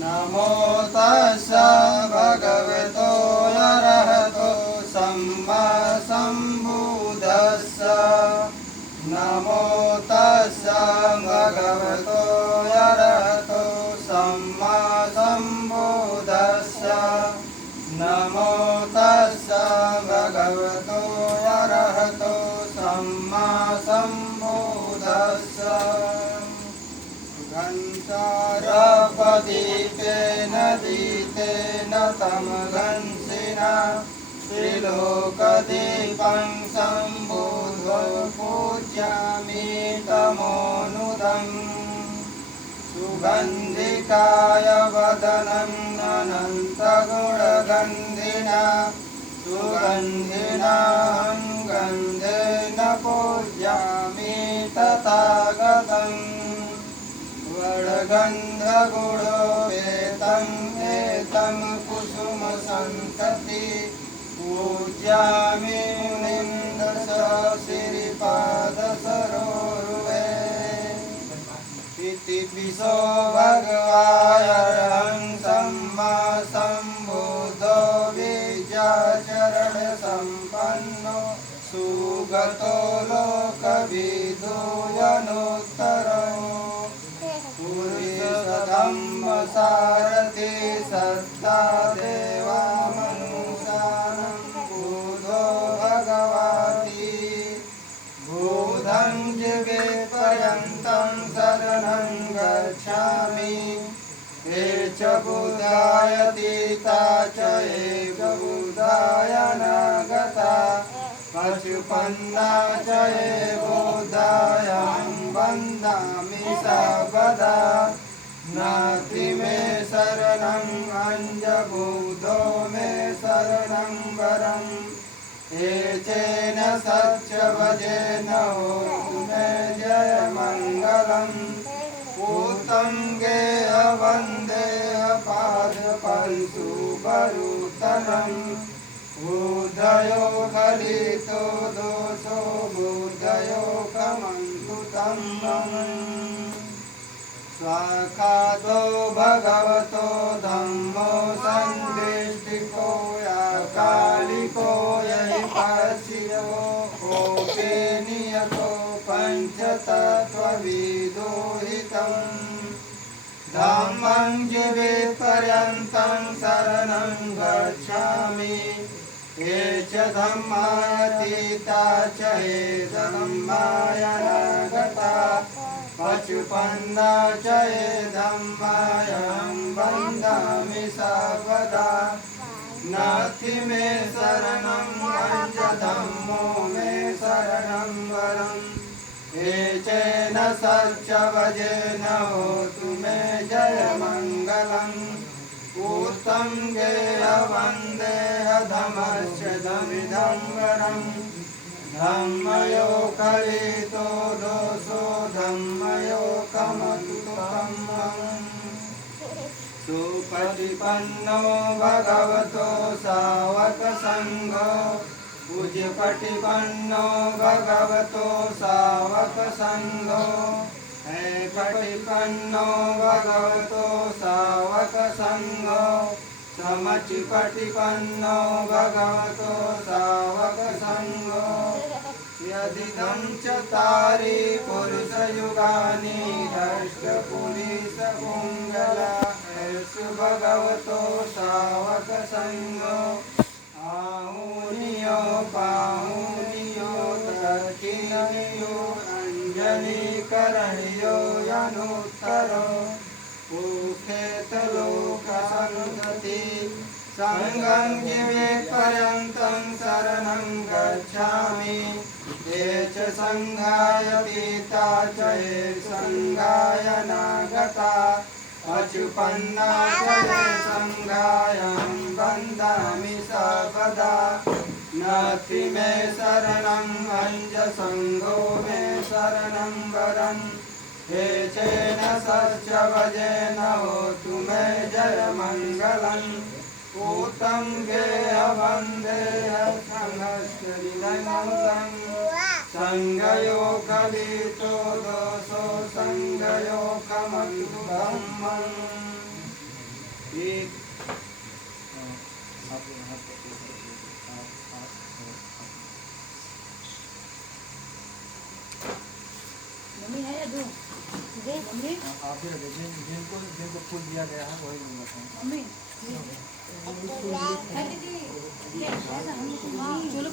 नमो तस्स भगवतो अरहतो सम्मा सम्बुद्धस्स। नमो तस्स भगवतो अरहतो सम्मा सम्बुद्धस्स। नमो तस्स भगवतो अरहतो सम्मा सम्बुद्धस्स। घंसारपदीपेन दीतेन तमघंसिना त्रिलोकदीपं सम्बुद्धो पूज्यामि तमोनुदम्। सुगन्धिकाय वदनं अनन्तगुणगन्धिना सुगन्धिना गन्धेन पूज्यामि तथागतम्। वरगन्धगुणो एतं कुसुमसन्तति पूज्यामि मुनिं दश श्रीपादसरोरुहे। इति पिशो भगवायर्हं सम्मा सम्बुद्धो विद्याचरणसम्पन्नो सुगतो लोकविदो यनोत्तरो। धम्मसारथि सत्ता देवा मनुष्याणां बुद्धो भगवति। बुद्धं जीवे पर्यन्तं शरणं गच्छामि। ये च बुद्धायतीता च ये बुद्धाय नागता। पशुपन्ना च ये बुद्धायं वन्दामि सर्वदा। नास्ति मे शरणं अन्यबुद्धो मे शरणं वरम्। एचेन सच्च भजेन होतु मे जयमङ्गलम्। पूतं गेहवन्देह पादपल्सुपरुतनम्। बुद्धयो खलितो दोषो बुद्धयो कमन्तु तम्। स्वाखातो भगवतो धम्मो सन्दिष्टिको याकालिको यैपासियो ओपेनियतो पञ्चतत्त्वविदो हितम्। धम्मं जीवे पर्यन्तं शरणं गच्छामि। ये च धम्मातीता च ये धम्माय नागता। पशुपन्ना च ये धम्मायं वन्दामि सर्वदा। नास्ति मे शरणं अन्यधम्मो मे शरणं वरम्। एचेन सच्च भजेन होतु मे जयमङ्गलम्। पूतं गेहवन्देह धमश्च धमिदं वरम्। धम्मयो खलितो दोषो धम्मयो कमतु तम्। सुपटिपन्नो भगवतो सावकसङ्घो पूज्यपटिपन्नो भगवतो सावकसङ्घो। हे पटिपन्नो भगवतो सावकसङ्घो। समचिपटिपन्नो भगवतो सावकसङ्घो। यदिदं चत्वारि पुरुषयुगानि दष्टपुरुषपुङ्गला एषु भगवतो सावकसङ्घो। आहुनियो पाहुनियो दक्षिणियो अञ्जलिकरणियो यनुत्तरो। उखेतलोकसन्तति संघं जीवे पर्यन्तं शरणं गच्छामि। ये च संघाय पीता च ये संघाय नागता। पशुपन्ना च ये संघायं वन्दामि सर्वदा। नास्ति मे शरणं अन्यसङ्घो मे शरणं वरम्। एचेन सच्च भजेन होतु मे जयमङ्गलम्। पूतं गेहवन्देह संहस्रिदं संगयो कलितो दोषो संगयो कमतु ब्रह्मं। मम्मी है या दूं? दे मम्मी। आप ही रखें, जिनको जिनको फूल दिया गया है वही दूंगा। मम्मी। है दीदी। ये ऐसा हम लोग चलो।